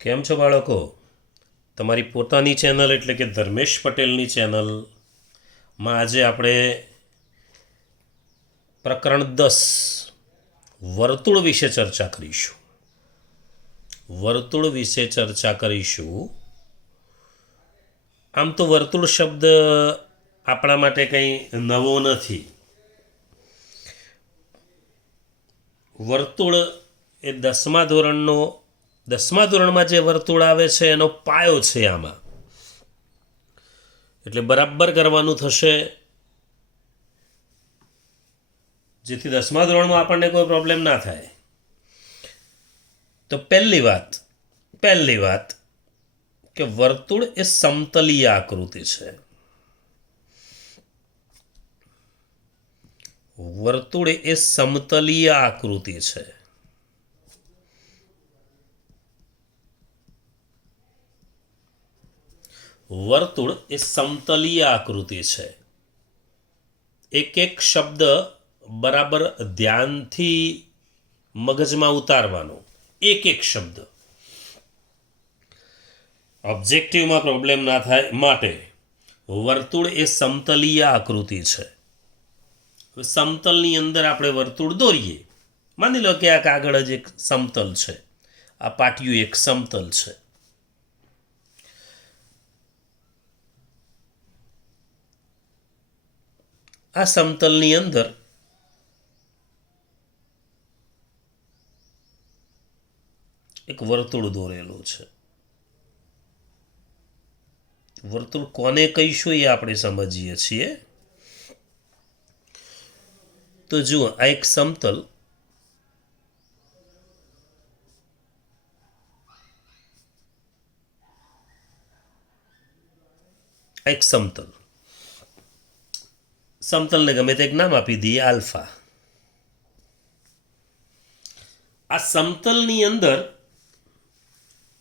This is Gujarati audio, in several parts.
કેમ છો બાળકો? તમારી પોતાની ચેનલ એટલે કે ધર્મેશ પટેલની ચેનલમાં આજે આપણે પ્રકરણ 10 વર્તુળ વિશે ચર્ચા કરીશું. વર્તુળ વિશે ચર્ચા કરીશું. આમ તો વર્તુળ શબ્દ આપણા માટે કંઈ નવો નથી. વર્તુળ એ 10મા ધોરણમાં જે વર્તુળ આવે છે એનો પાયો છે આમાં. એટલે બરાબર કરવાનું થશે જેથી 10મા ધોરણમાં આપણને કોઈ પ્રોબ્લેમ ના થાય. તો પહેલી વાત કે વર્તુળ એ સમતલીય આકૃતિ છે. વર્તુળ એ સમતલીય આકૃતિ છે. વર્તુળ એ સમતલીય આકૃતિ છે. એક એક શબ્દ બરાબર ધ્યાનથી મગજમાં ઉતારવાનો. એક એક શબ્દ ઓબ્જેક્ટિવમાં પ્રોબ્લેમ ના થાય માટે વર્તુળ એ સમતલીય આકૃતિ છે. સમતલની અંદર આપણે વર્તુળ દોરીએ. માની લો કે આ કાગળ જ એક સમતલ છે, આ પાટિયું એક સમતલ છે. આ સમતલની અંદર એક વર્તુળ દોરેલું છે. વર્તુળ કોને કહીશું એ આપણે સમજીએ છીએ. તો જુઓ, આ એક સમતલ, એક સમતલને ગમે તે એક નામ આપી દઈએ, આલ્ફા. આ સમતલની અંદર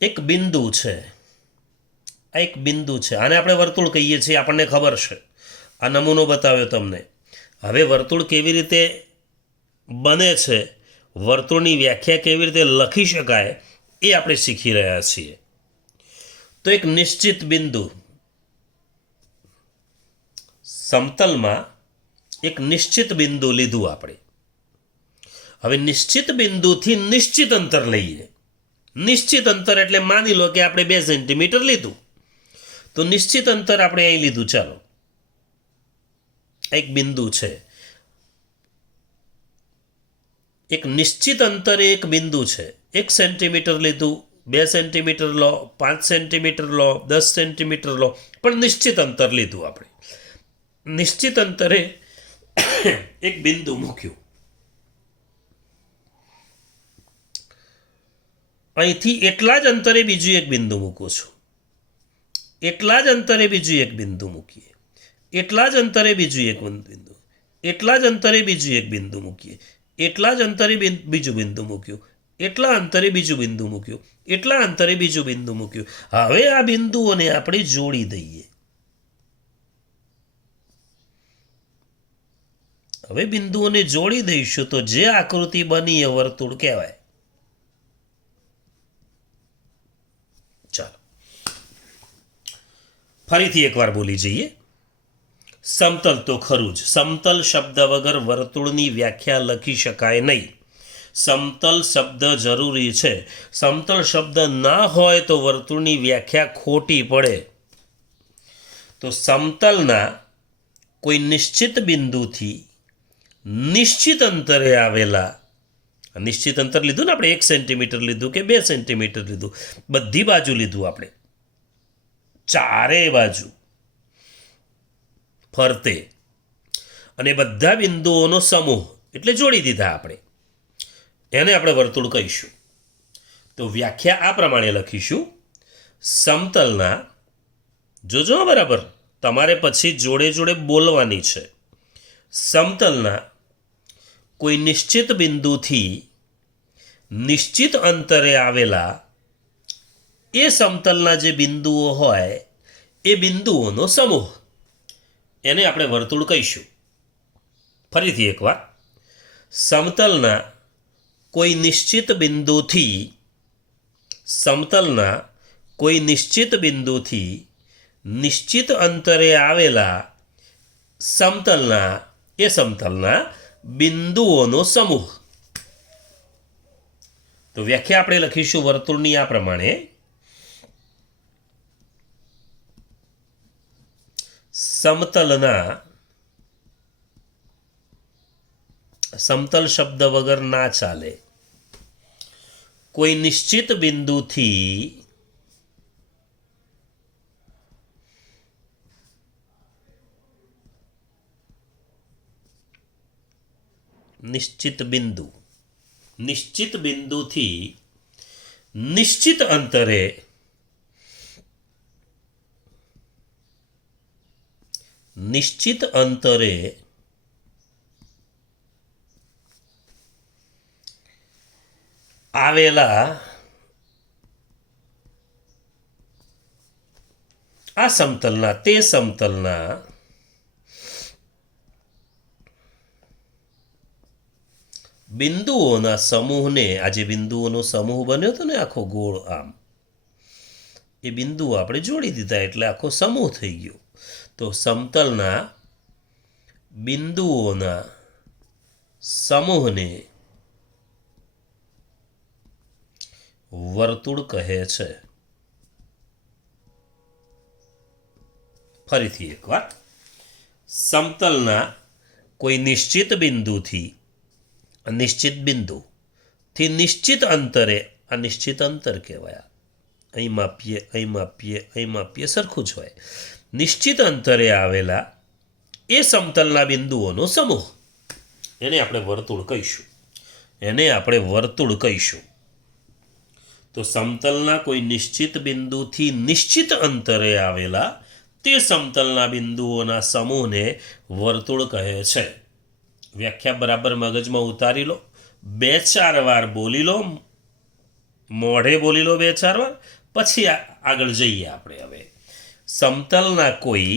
એક બિંદુ છે. આ એક બિંદુ છે. આને આપણે વર્તુળ કહીએ છીએ, આપણને ખબર છે. આ નમૂનો બતાવ્યો તમને. હવે વર્તુળ કેવી રીતે બને છે, વર્તુળની વ્યાખ્યા કેવી રીતે લખી શકાય એ આપણે શીખી રહ્યા છીએ. તો એક નિશ્ચિત બિંદુ, સમતલમાં એક નિશ્ચિત બિંદુ લીધું આપણે. હવે નિશ્ચિત બિંદુથી નિશ્ચિત અંતર લઈએ. નિશ્ચિત અંતર એટલે માની લો કે આપણે 2 સેન્ટીમીટર લીધું, તો નિશ્ચિત અંતર આપણે અહીં લીધું. ચાલો, એક બિંદુ છે. એક નિશ્ચિત અંતરે એક બિંદુ છે. 1 સેન્ટીમીટર લીધું, 2 સેન્ટીમીટર લો, 5 સેન્ટીમીટર લો, 10 સેન્ટીમીટર લો, પણ નિશ્ચિત અંતર લીધું આપણે. નિશ્ચિત અંતરે એક બિંદુ મૂક્યું. અહીંથી એટલા જ અંતરે બીજું એક બિંદુ મૂકું છું. એટલા જ અંતરે બીજું એક બિંદુ મૂકીએ. એટલા જ અંતરે બીજું એક બિંદુ, એટલા જ અંતરે બીજું એક બિંદુ મૂકીએ. એટલા જ અંતરે બીજું બિંદુ મૂક્યું. એટલા અંતરે બીજું બિંદુ મૂક્યું. એટલા અંતરે બીજું બિંદુ મૂક્યું. હવે આ બિંદુઓને આપણે જોડી દઈએ. હવે બિંદુઓને જોડી દઈશું તો જે આકૃતિ બની એ વર્તુળ કહેવાય. ચાલો ફરીથી એકવાર બોલી જઈએ. સમતલ તો ખરું જ. સમતલ શબ્દ વગર વર્તુળની વ્યાખ્યા લખી શકાય નહીં. સમતલ શબ્દ જરૂરી છે. સમતલ શબ્દ ના હોય તો વર્તુળની વ્યાખ્યા ખોટી પડે. તો સમતલના કોઈ નિશ્ચિત બિંદુથી નિશ્ચિત અંતરે આવેલા, નિશ્ચિત અંતર લીધું ને આપણે, 1 સેન્ટીમીટર લીધું કે 2 સેન્ટીમીટર લીધું, બધી બાજુ લીધું આપણે, ચારે બાજુ ફરતે, અને બધા બિંદુઓનો સમૂહ એટલે જોડી દીધા આપણે. એને આપણે વર્તુળ કહીશું. તો વ્યાખ્યા આ પ્રમાણે લખીશું. સમતલના, જોજો બરાબર, તમારે પછી જોડે જોડે બોલવાની છે. સમતલના કોઈ નિશ્ચિત બિંદુથી નિશ્ચિત અંતરે આવેલા એ સમતલના જે બિંદુઓ હોય એ બિંદુઓનો સમૂહ, એને આપણે વર્તુળ કહીશું. ફરીથી એકવાર, સમતલના કોઈ નિશ્ચિત બિંદુથી સમતલના કોઈ નિશ્ચિત બિંદુથી નિશ્ચિત અંતરે આવેલા સમતલના બિંદુઓનો સમૂહ. તો વ્યાખ્યા આપણે લખીશું વર્તુળની આ પ્રમાણે. સમતલ શબ્દ વગર ના ચાલે. કોઈ નિશ્ચિત બિંદુથી નિશ્ચિત બિંદુથી નિશ્ચિત અંતરે આવેલા આ સમતલના બિંદુઓના સમૂહને, આ જે બિંદુઓનો સમૂહ બન્યો હતો ને આખો ગોળ આમ, એ બિંદુઓ આપણે જોડી દીધા એટલે આખો સમૂહ થઈ ગયો. તો સમતલના બિંદુઓના સમૂહને વર્તુળ કહે છે. ફરીથી એકવાર, સમતલના કોઈ નિશ્ચિત બિંદુથી નિશ્ચિત અંતરે, આ નિશ્ચિત અંતર કહેવાય, અહીં માપીએ સરખું જ હોય. નિશ્ચિત અંતરે આવેલા એ સમતલના બિંદુઓનો સમૂહ, એને આપણે વર્તુળ કહીશું. તો સમતલના કોઈ નિશ્ચિત બિંદુથી નિશ્ચિત અંતરે આવેલા તે સમતલના બિંદુઓના સમૂહને વર્તુળ કહે છે. વ્યાખ્યા બરાબર મગજમાં ઉતારી લો, 2-4 વાર બોલી લો, મોઢે બોલી લો 2-4 વાર, પછી આગળ જઈએ આપણે. હવે સમતલના કોઈ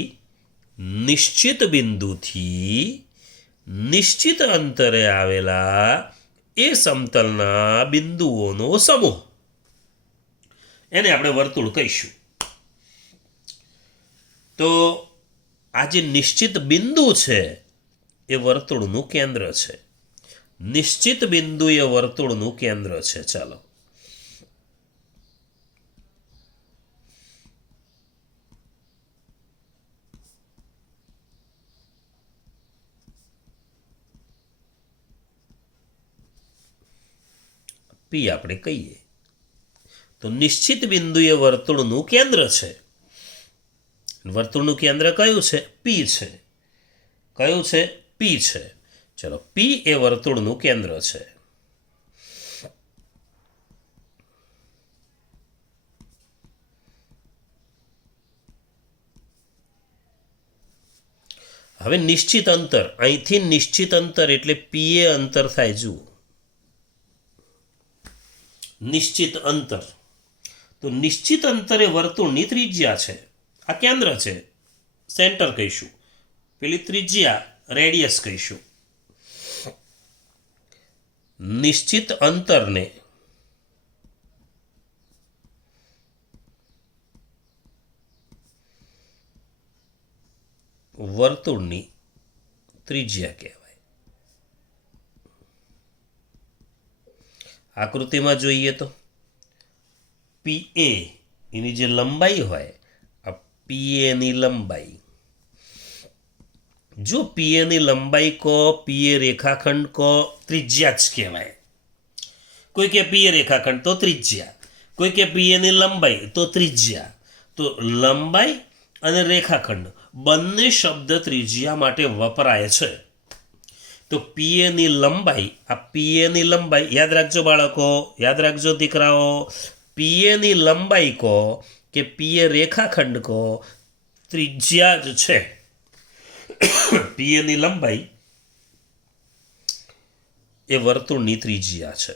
નિશ્ચિત બિંદુથી નિશ્ચિત અંતરે આવેલા એ સમતલના બિંદુઓનો સમૂહ, એને આપણે વર્તુળ કહીશું. તો આ જે નિશ્ચિત બિંદુ છે એ વર્તુળનું કેન્દ્ર છે. નિશ્ચિત બિંદુ એ વર્તુળનું કેન્દ્ર છે. ચાલો, પી આપણે કહીએ. તો નિશ્ચિત બિંદુ એ વર્તુળનું કેન્દ્ર છે. વર્તુળનું કેન્દ્ર કયું છે? પી છે. કયું છે? પી છે. ચલો, પી એ વર્તુળનું કેન્દ્ર છે. હવે નિશ્ચિત અંતર, અહીંથી નિશ્ચિત અંતર એટલે પી એ અંતર થાય. જુઓ, નિશ્ચિત અંતર, તો નિશ્ચિત અંતરે વર્તુળની ત્રિજ્યા છે. આ કેન્દ્ર છે, સેન્ટર કહીશું. પેલી ત્રિજ્યા રેડિયસ કહીશું. નિશ્ચિત અંતરને વર્તુળની ત્રિજ્યા કહેવાય. આકૃતિમાં જોઈએ તો પી એ એની જે લંબાઈ હોય, આ પી એની લંબાઈ, જો પી એની લંબાઈ કહો, પી એ રેખાખંડ કહો, ત્રિજ્યા જ કહેવાય. કોઈ કે પી એ રેખાખંડ તો ત્રિજ્યા, કોઈ કે પી એની લંબાઈ તો ત્રિજ્યા. તો લંબાઈ અને રેખાખંડ બંને શબ્દ ત્રિજ્યા માટે વપરાય છે. તો પી એની લંબાઈ, આ પી એની લંબાઈ યાદ રાખજો બાળકો, યાદ રાખજો દીકરાઓ. પી એની લંબાઈ કહો કે પી એ રેખાખંડ કહો, ત્રિજ્યા જ છે. પી એની લંબાઈ એ વર્તુળની ત્રિજ્યા છે.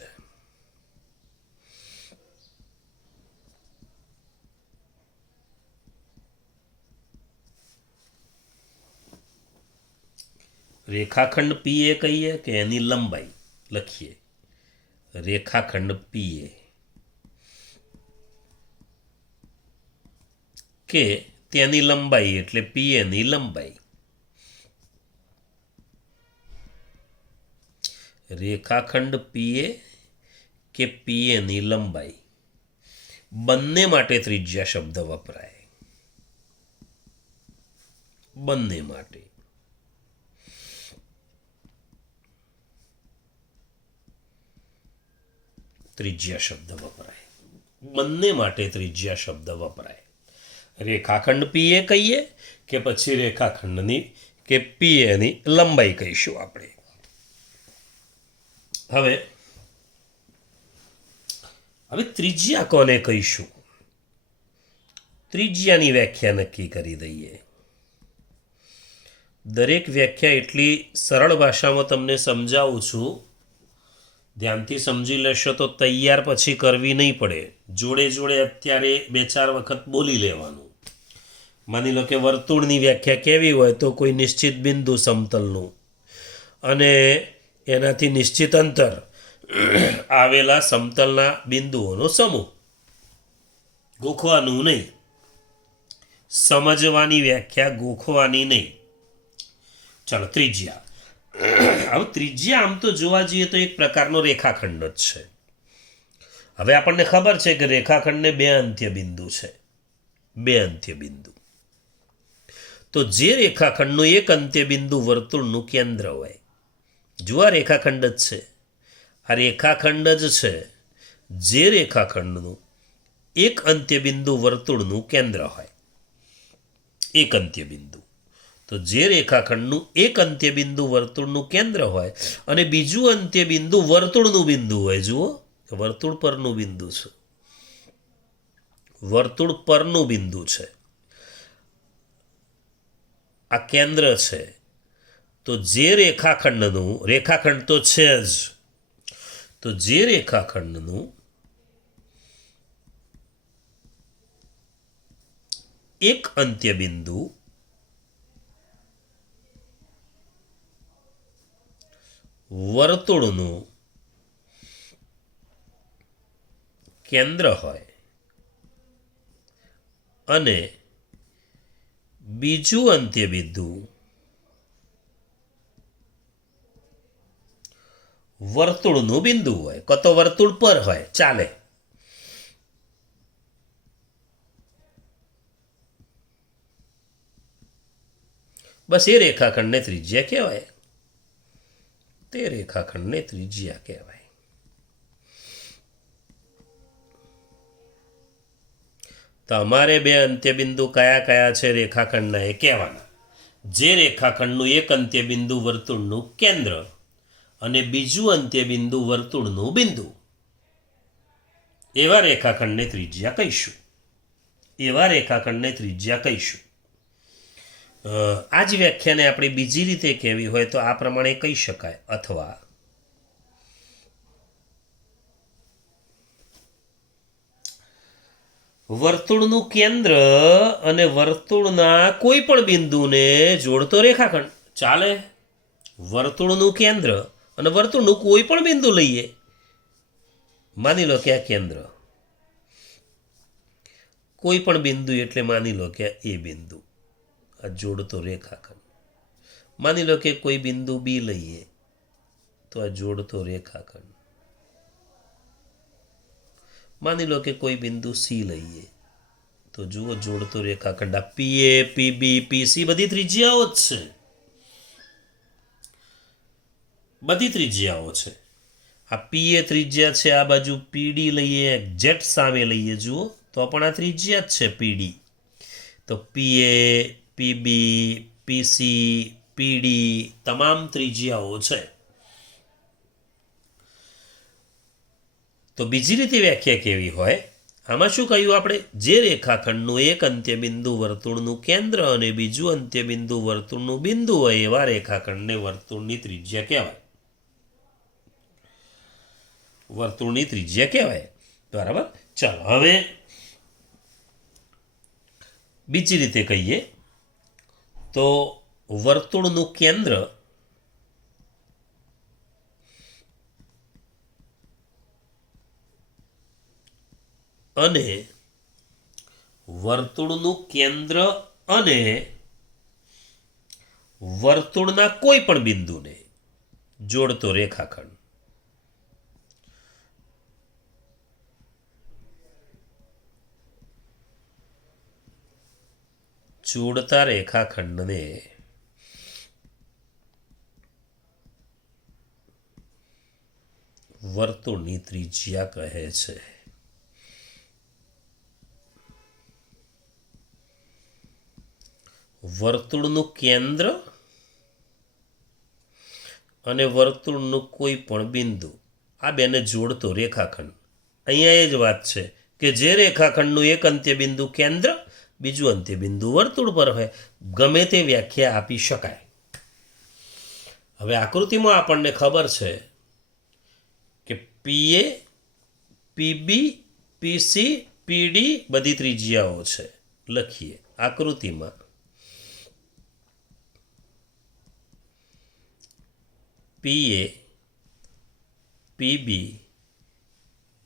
રેખાખંડ પી એ કહીએ કે એની લંબાઈ લખીએ. રેખાખંડ પી એ, કે તેની લંબાઈ એટલે પીએની લંબાઈ. રેખાખંડ પીએ કે પીએની લંબાઈ બંને માટે ત્રિજ્યા શબ્દ વપરાય. બંને માટે ત્રિજ્યા શબ્દ વપરાય. બંને માટે ત્રિજ્યા શબ્દ વપરાય. રેખાખંડ પીએ કહીએ કે પછી રેખાખંડની કે પીએની લંબાઈ કહીશું આપણે. હવે ત્રિજ્યા કોને કહીશું? ત્રિજ્યાની વ્યાખ્યા નક્કી કરી દઈએ. દરેક વ્યાખ્યા એટલી સરળ ભાષામાં તમને સમજાવું છું, ધ્યાનથી સમજી લેશો તો તૈયાર પછી કરવી નહીં પડે. જોડે જોડે અત્યારે 2-4 વખત બોલી લેવાનું. માની લો કે વર્તુળની વ્યાખ્યા કેવી હોય તો કોઈ નિશ્ચિત બિંદુ સમતલનું અને એનાથી નિશ્ચિત અંતર આવેલા સમતલના બિંદુઓનો સમૂહ. ગોખવાનું નહીં, સમજવાની વ્યાખ્યા, ગોખવાની નહીં. ચાલો, ત્રિજ્યા. હવે ત્રિજ્યા આમ તો જોવા જઈએ તો એક પ્રકારનો રેખાખંડ જ છે. હવે આપણને ખબર છે કે રેખાખંડને 2 અંત્ય બિંદુ છે. 2 અંત્ય બિંદુ. તો જે રેખાખંડનું એક અંત્ય બિંદુ વર્તુળનું કેન્દ્ર હોય, જો આ રેખાખંડ જ છે, આ રેખાખંડ જ છે, જે રેખાખંડનું એક અંત્ય બિંદુ વર્તુળનું કેન્દ્ર હોય, એક અંત્ય બિંદુ. તો જે રેખાખંડનું એક અંત્ય બિંદુ વર્તુળનું કેન્દ્ર હોય અને બીજું અંત્ય બિંદુ વર્તુળનું બિંદુ હોય. જુઓ, વર્તુળ પરનું બિંદુ છે, વર્તુળ પરનું બિંદુ છે, આ કેન્દ્ર છે. તો જે રેખાખંડનું, રેખાખંડ તો છે જ, તો જે રેખાખંડનું એક અંત્ય બિંદુ વર્તુળનું કેન્દ્ર હોય અને બીજું અંત્ય બિંદુ વર્તુળનું બિંદુ હોય, કાં તો વર્તુળ પર હોય, ચાલે. બસ એ રેખાખંડને ત્રિજ્યા કહેવાય. તે રેખાખંડને ત્રિજ્યા કહેવાય. તમારે 2 અંત્યબિંદુ કયા કયા છે રેખાખંડના એ કહેવાના. જે રેખાખંડનું એક અંત્યબિંદુ વર્તુળનું કેન્દ્ર અને બીજું અંત્યબિંદુ વર્તુળનું બિંદુ, એવા રેખાખંડને ત્રિજ્યા કહીશું. એવા રેખાખંડને ત્રિજ્યા કહીશું. આ જ વ્યાખ્યાને આપણે બીજી રીતે કહેવી હોય તો આ પ્રમાણે કહી શકાય. અથવા વર્તુળનું કેન્દ્ર અને વર્તુળના કોઈ પણ બિંદુને જોડતો રેખાખંડ, ચાલે. વર્તુળનું કેન્દ્ર અને વર્તુળનું કોઈ પણ બિંદુ લઈએ. માની લો કે આ કેન્દ્ર, કોઈ પણ બિંદુ એટલે માની લો કે એ બિંદુ, આ જોડતો રેખાખંડ. માની લો કે કોઈ બિંદુ બી લઈએ તો આ જોડતો રેખાખંડ. માની લો કે કોઈ બિંદુ સી લઈએ તો જુઓ જોડતો રેખાખંડ. આ પીએ, પીબી, પીસી બધી ત્રિજ્યાઓ જ છે, બધી ત્રિજ્યાઓ છે. આ પીએ ત્રિજ્યા છે, આ બાજુ પીડી લઈએ, એક્ઝેક્ટ સામે લઈએ, જુઓ તો પણ આ ત્રિજ્યા જ છે પીડી. તો પીએ, પીબી, પીસી, પીડી તમામ ત્રિજ્યાઓ છે. તો બીજી રીતે વ્યાખ્યા કેવી હોય? આમાં શું કહ્યું આપણે? જે રેખાખંડનું એક અંત્યબિંદુ વર્તુળનું કેન્દ્ર અને બીજું અંત્યબિંદુ વર્તુળનું બિંદુ હોય એવા રેખાખંડને વર્તુળની ત્રિજ્યા કહેવાય. વર્તુળની ત્રિજ્યા કહેવાય. બરાબર. ચાલો હવે બીજી રીતે કહીએ તો વર્તુળનું કેન્દ્ર અને વર્તુળનું કેન્દ્ર અને વર્તુળના કોઈ પણ બિંદુને જોડતો રેખાખંડ. જોડતા રેખાખંડને વર્તુળની ત્રિજ્યા કહે છે. વર્તુળનું કેન્દ્ર અને વર્તુળનું કોઈ પણ બિંદુ, આ બેને જોડતો રેખાખંડ. અહીંયા એ જ વાત છે કે જે રેખાખંડનું એક અંત્ય બિંદુ કેન્દ્ર, બીજું અંત્ય બિંદુ વર્તુળ પર હોય, ગમે તે વ્યાખ્યા આપી શકાય. હવે આકૃતિમાં આપણને ખબર છે કે પીએ, પીબી, પીસી, પીડી બધી ત્રિજ્યાઓ છે. લખીએ આકૃતિમાં પીએ, પીબી,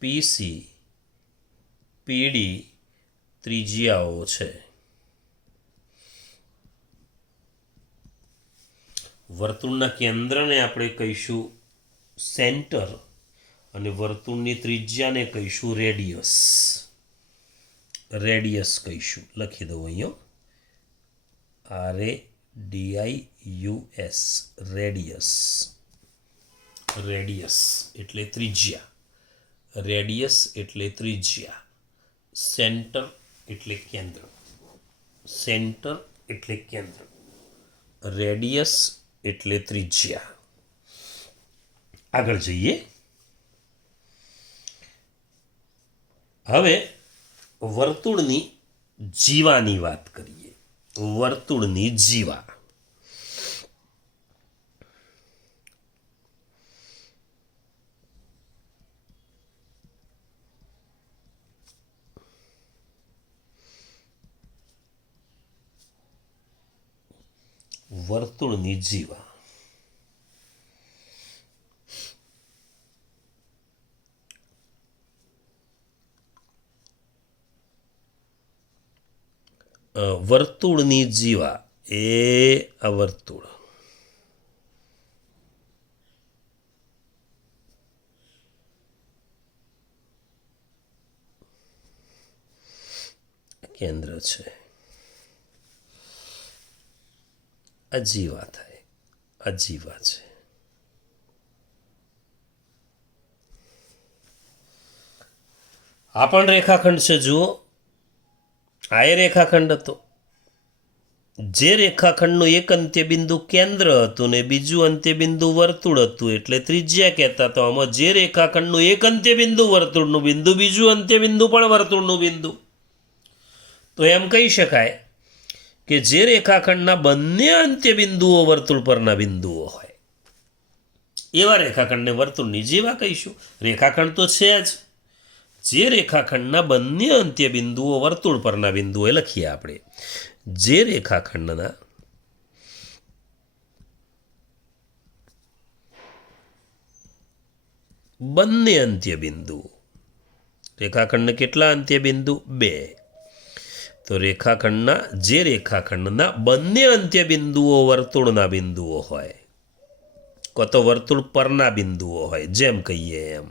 પીસી, પીડી ત્રિજ્યાઓ છે. વર્તુળના કેન્દ્રને આપણે કહીશું સેન્ટર અને વર્તુળની ત્રિજ્યાને કહીશું રેડિયસ. રેડિયસ કહીશું. લખી દઉં અહીંયા RADIUS રેડિયસ. રેડિયસ એટલે ત્રિજ્યા. રેડિયસ એટલે ત્રિજ્યા. સેન્ટર એટલે કેન્દ્ર. સેન્ટર એટલે કેન્દ્ર. રેડિયસ એટલે ત્રિજ્યા. આગળ જઈએ. હવે વર્તુળની જીવાની વાત કરીએ. વર્તુળની જીવા. વર્તુળની જીવા. વર્તુળની જીવા એ અવર્તુળ. કેન્દ્ર છે. અજીવા થાય. અજીવા છે. આ પણ રેખાખંડ છે. જુઓ, આ એ રેખાખંડ હતો. જે રેખાખંડનું એક અંત્ય બિંદુ કેન્દ્ર હતું ને બીજું અંત્ય બિંદુ વર્તુળ હતું એટલે ત્રિજ્યા કહેતા. તો આમાં જે રેખાખંડનું એક અંત્ય બિંદુ વર્તુળનું બિંદુ, બીજું અંત્ય બિંદુ પણ વર્તુળનું બિંદુ, તો એમ કહી શકાય કે જે રેખાખંડના બંને અંત્ય બિંદુઓ વર્તુળ પરના બિંદુઓ હોય એવા રેખાખંડને વર્તુળની જીવા કહીશું. રેખાખંડ તો છે જ. જે રેખાખંડના બંને અંત્ય બિંદુઓ વર્તુળ પરના બિંદુઓ લખીએ આપણે. જે રેખાખંડના બંને અંત્ય બિંદુઓ, રેખાખંડને કેટલા અંત્ય બિંદુ? 2. તો જે રેખાખંડના બંને અંત્ય બિંદુઓ વર્તુળના બિંદુઓ હોય, કો તો વર્તુળ પરના બિંદુઓ હોય, જેમ કહીએ એમ,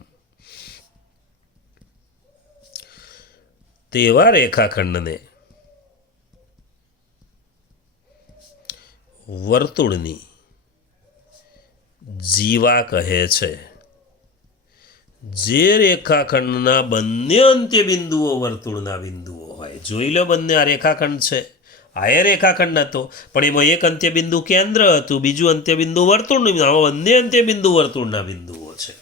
તેવા રેખાખંડને વર્તુળની જીવા કહે છે. જે રેખાખંડના બંને અંત્ય બિંદુઓ વર્તુળના બિંદુઓ હોય. જોઈ લો, બંને આ રેખાખંડ છે. આ એ રેખાખંડ હતો, પણ એમાં એક અંત્ય બિંદુ કેન્દ્ર હતું, બીજું અંત્ય બિંદુ વર્તુળનું. આમાં બંને અંત્ય બિંદુ વર્તુળના બિંદુઓ છે.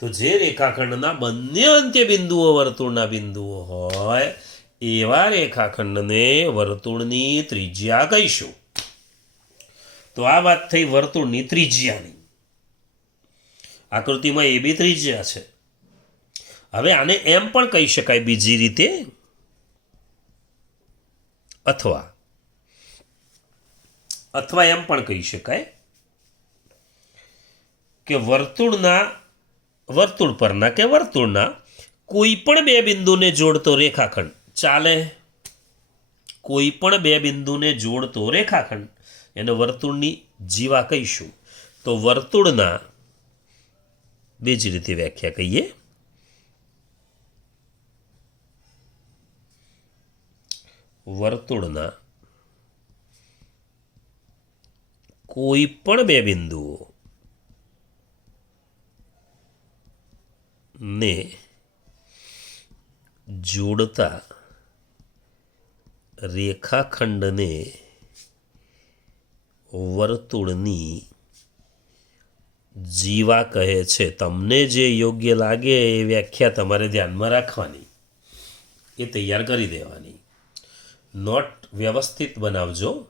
તો જે રેખાખંડના બંને અંત્ય બિંદુઓ વર્તુળના બિંદુઓ હોય એવા રેખાખંડને વર્તુળની ત્રિજ્યા કહીશું. તો આ વાત થઈ વર્તુળની ત્રિજ્યાની. આકૃતિમાં એ બી ત્રિજ્યા છે. હવે આને એમ પણ કહી શકાય બીજી રીતે, અથવા એમ પણ કહી શકાય કે વર્તુળ પરના કે વર્તુળના કોઈ પણ બે બિંદુને જોડતો રેખાખંડ ચાલે. કોઈ પણ બે બિંદુને જોડતો રેખાખંડ એને વર્તુળની જીવા કહીશું. તો વર્તુળના બીજી રીતે વ્યાખ્યા કહીએ. વર્તુળના કોઈ પણ બે બિંદુઓ ને જોડતા રેખાખંડને વર્તુળની જીવા કહે છે. તમને જે યોગ્ય લાગે એ વ્યાખ્યા તમારે ધ્યાનમાં રાખવાની, એ તૈયાર કરી દેવાની. નોટ વ્યવસ્થિત બનાવજો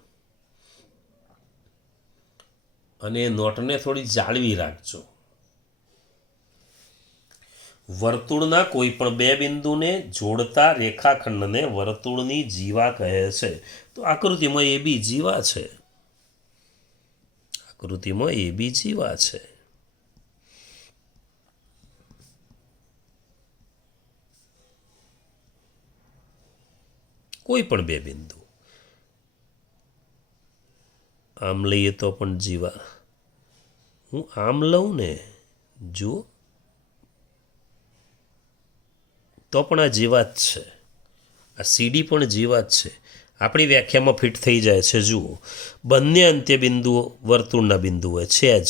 અને નોટને થોડી જાળવી રાખજો. વર્તુળના કોઈ પણ બે બિંદુને જોડતા રેખાખંડને વર્તુળની જીવા કહે છે. તો આકૃતિમાં એ બી જીવા છે. આકૃતિમાં એ બી જીવા છે. કોઈ પણ બે બિંદુ આમ લઈએ તો પણ જીવા. હું આમ લઉં ને, જુઓ તો પણ આ જીવા જ છે. આ સીડી પણ જીવા જ છે. આપણી વ્યાખ્યામાં ફિટ થઈ જાય છે. જુઓ, બંને અંત્ય બિંદુઓ વર્તુળના બિંદુઓ છે જ.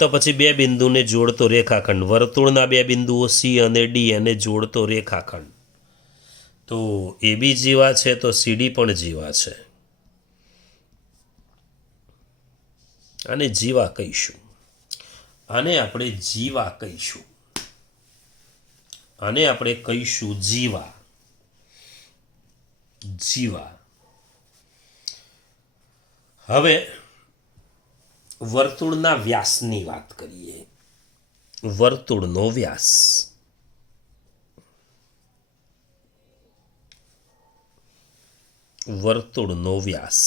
તો પછી બે બિંદુને જોડતો રેખાખંડ, વર્તુળના બે બિંદુઓ સી અને ડી એને જોડતો રેખાખંડ. તો એ બી જીવા છે, તો સીડી પણ જીવા છે. આને જીવા કહીશું. આને આપણે જીવા કહીશું. આને આપણે કહીશું જીવા. જીવા. હવે વર્તુળના વ્યાસની વાત કરીએ. વર્તુળનો વ્યાસ. વર્તુળનો વ્યાસ.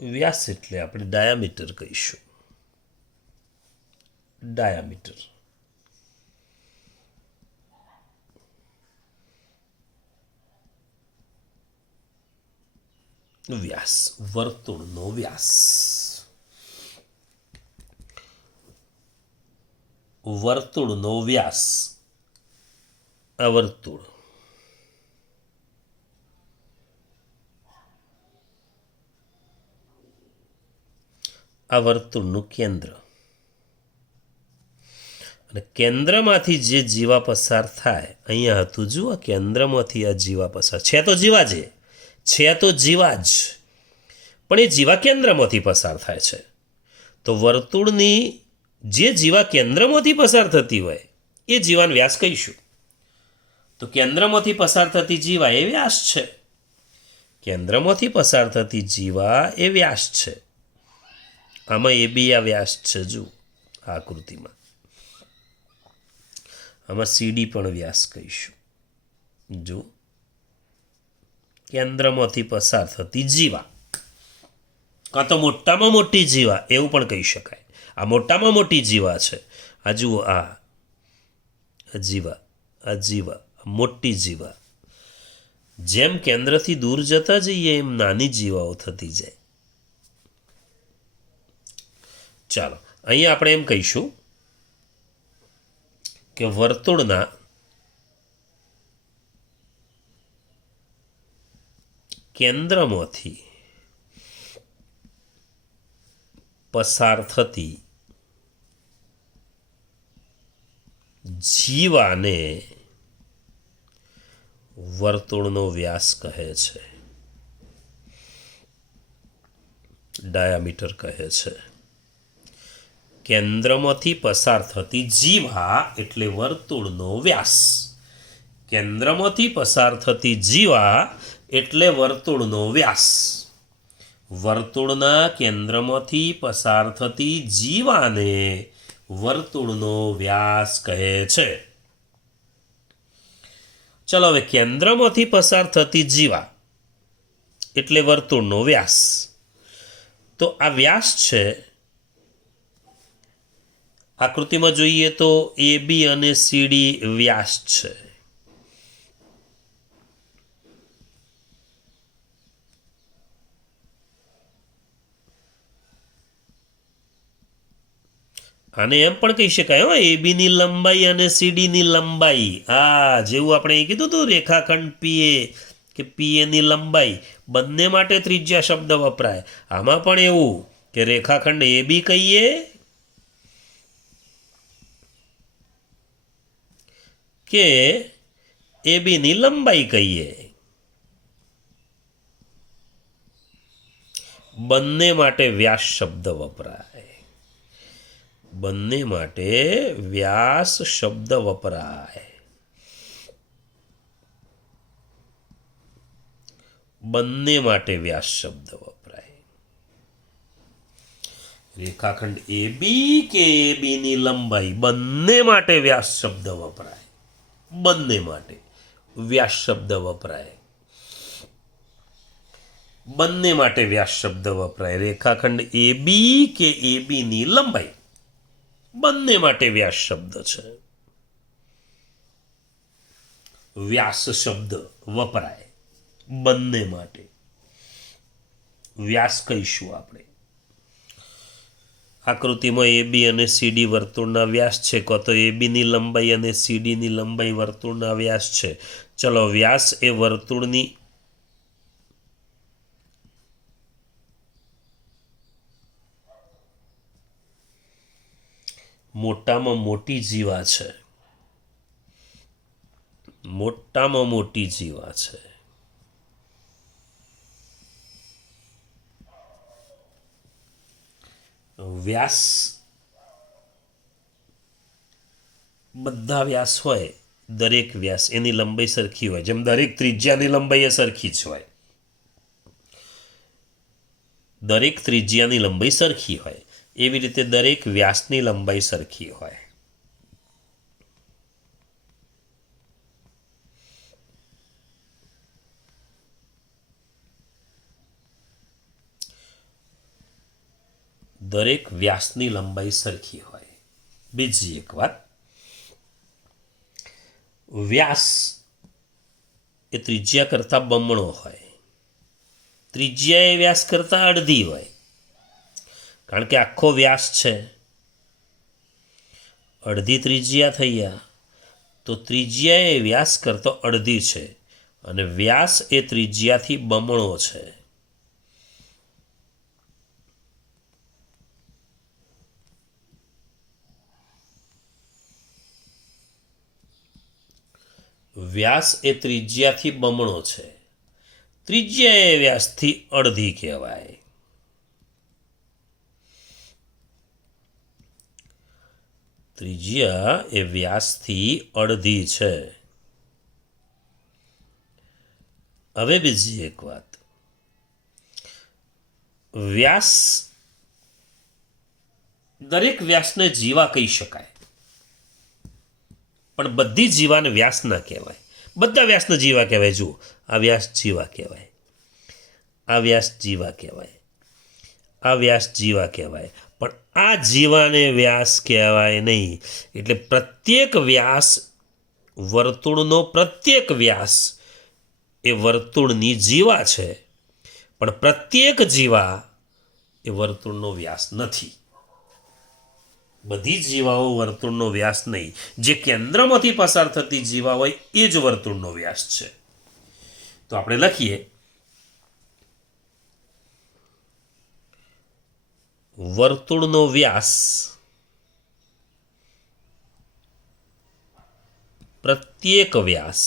વ્યાસ એટલે આપણે ડાયામીટર કહીશું. ડાયામીટર. વ્યાસ. વર્તુળનો વ્યાસ. વર્તુળનો વ્યાસ. આ વર્તુળ. આ વર્તુળનું કેન્દ્ર. અને કેન્દ્રમાંથી જે જીવા પસાર થાય, અહીંયા હતું જુઓ, કેન્દ્રમાંથી આ જીવા પસાર છે. તો જીવા જ છે, તો જીવા જ, પણ એ જીવા કેન્દ્રમાંથી પસાર થાય છે. તો વર્તુળની જે જીવા કેન્દ્રમાંથી પસાર થતી હોય એ જીવાનો વ્યાસ કહીશું. તો કેન્દ્રમાંથી પસાર થતી જીવા એ વ્યાસ છે. કેન્દ્રમાંથી પસાર થતી જીવા એ વ્યાસ છે. આમાં એ બી આ વ્યાસ છે. જુઓ આકૃતિમાં. આમાં સીડી પણ વ્યાસ કહીશું. જો કેન્દ્રમાંથી પસાર થતી જીવા, કાં તો મોટામાં મોટી જીવા એવું પણ કહી શકાય. આ મોટામાં મોટી જીવા છે. આ જુઓ, આ જીવા, આ જીવા, મોટી જીવા. જેમ કેન્દ્રથી દૂર જતા જઈએ એમ નાની જીવાઓ થતી જાય. ચાલો, અહીંયા આપણે એમ કહીશું કે વર્તુળના કેન્દ્રમાંથી પસાર થતી જીવાને વર્તુળનો વ્યાસ કહે છે. ડાયામીટર કહે છે. કેન્દ્રમાંથી પસાર થતી જીવા એટલે વર્તુળનો વ્યાસ. કેન્દ્રમાંથી પસાર થતી જીવા એટલે વર્તુળનો વ્યાસ. વર્તુળના કેન્દ્રમાંથી પસાર થતી જીવાને વર્તુળનો વ્યાસ કહે છે. ચલો, હવે કેન્દ્રમાંથી પસાર થતી જીવા એટલે વર્તુળનો વ્યાસ. તો આ વ્યાસ છે આકૃતિમાં જોઈએ તો AB અને CD વ્યાસ છે. આને એમ પણ કહી શકાય હો, એબીની લંબાઈ અને સીડીની લંબાઈ, જેવું આપણે એ કીધું હતું રેખાખંડ પીએ કે પીએની લંબાઈ, બંને માટે ત્રિજ્યા શબ્દ વપરાય. આમાં પણ એવું કે રેખાખંડ એબી કહીએ કે એબીની લંબાઈ કહીએ, બંને માટે વ્યાસ શબ્દ વપરાય. બંને માટે વ્યાસ શબ્દ વપરાય. બંને માટે વ્યાસ શબ્દ વપરાય. રેખાખંડ એબી કે એબીની લંબાઈ, બંને માટે વ્યાસ શબ્દ વપરાય. બંને માટે વ્યાસ શબ્દ વપરાય. બંને માટે વ્યાસ શબ્દ વપરાય. રેખાખંડ એબી કે એબીની લંબાઈ, બંને માટે વ્યાસ શબ્દ છે. વ્યાસ શબ્દ વપરાય બંને માટે. વ્યાસ કહીશું આપણે. આકૃતિમાં એબી અને સીડી વર્તુળના વ્યાસ છે, કો તો એબીની લંબાઈ અને સીડીની લંબાઈ વર્તુળના વ્યાસ છે. ચલો, વ્યાસ એ વર્તુળની મોટામાં મોટી જીવા છે. મોટામાં મોટી જીવા છે. વ્યાસ, બધા વ્યાસ હોય, દરેક વ્યાસ એની લંબાઈ સરખી હોય. જેમ દરેક ત્રિજ્યાની લંબાઈ એ સરખી જ હોય. દરેક ત્રિજ્યાની લંબાઈ સરખી હોય, એવી રીતે દરેક વ્યાસની લંબાઈ સરખી હોય. દરેક વ્યાસની લંબાઈ સરખી હોય. બીજી એક વાત, વ્યાસ એ ત્રિજ્યા કરતાં બમણો હોય. ત્રિજ્યા એ વ્યાસ કરતાં અડધી હોય. કારણ કે આખો વ્યાસ છે, અડધી ત્રિજ્યા થઈ ગયા, તો ત્રિજ્યા એ વ્યાસ કરતો અડધી છે, અને વ્યાસ એ ત્રિજ્યાથી બમણો છે. વ્યાસ એ ત્રિજ્યાથી બમણો છે. ત્રિજ્યા એ વ્યાસથી અડધી કહેવાય. ત્રિજ્યા એ વ્યાસથી અડધી છે. હવે બીજી એક વાત, વ્યાસ, દરેક વ્યાસને જીવા કહી શકાય, પણ બધી જીવાને વ્યાસ ના કહેવાય. બધા વ્યાસને જીવા કહેવાય. જુઓ, આ વ્યાસ જીવા કહેવાય, આ વ્યાસ જીવા કહેવાય, આ વ્યાસ જીવા કહેવાય, પણ આ જીવાને વ્યાસ કહેવાય નહીં. એટલે પ્રત્યેક વ્યાસ, વર્તુળનો પ્રત્યેક વ્યાસ એ વર્તુળની જીવા છે, પણ પ્રત્યેક જીવા એ વર્તુળનો વ્યાસ નથી. બધી જીવાઓ વર્તુળનો વ્યાસ નહીં. જે કેન્દ્રમાંથી પસાર થતી જીવા હોય એ જ વર્તુળનો વ્યાસ છે. તો આપણે લખીએ, વર્તુળનો વ્યાસ પ્રત્યેક વ્યાસ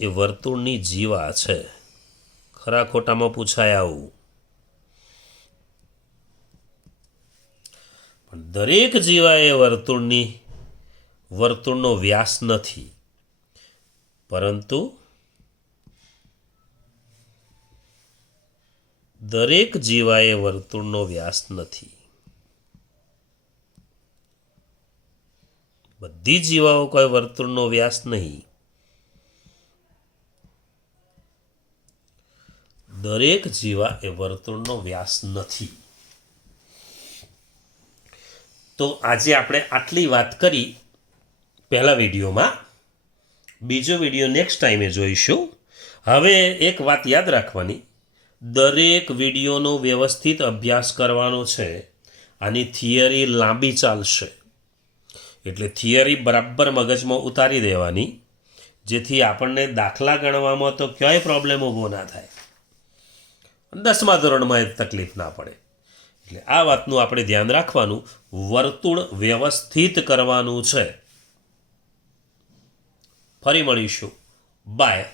એ વર્તુળની જીવા છે. ખરા ખોટામાં પૂછાય આવું. પણ દરેક જીવા એ વર્તુળનો વ્યાસ નથી, પરંતુ દરેક જીવા એ વર્તુળનો વ્યાસ નથી. બધી જીવાઓ કોઈ વર્તુળનો વ્યાસ નહીં. દરેક જીવા એ વર્તુળનો વ્યાસ નથી. તો આજે આપણે આટલી વાત કરી પહેલા વિડીયોમાં. બીજો વિડીયો નેક્સ્ટ ટાઈમે જોઈશું. હવે એક વાત યાદ રાખવાની, દરેક વિડીયોનો વ્યવસ્થિત અભ્યાસ કરવાનો છે. આની થિયરી લાંબી ચાલશે એટલે થિયરી બરાબર મગજમાં ઉતારી દેવાની, જેથી આપણને દાખલા ગણવામાં તો ક્યાંય પ્રોબ્લેમ ઊભો ના થાય, 10મા ધોરણમાં એ તકલીફ ના પડે. એટલે આ વાતનું આપણે ધ્યાન રાખવાનું, વર્તુળ વ્યવસ્થિત કરવાનું છે. ફરી મળીશું. બાય.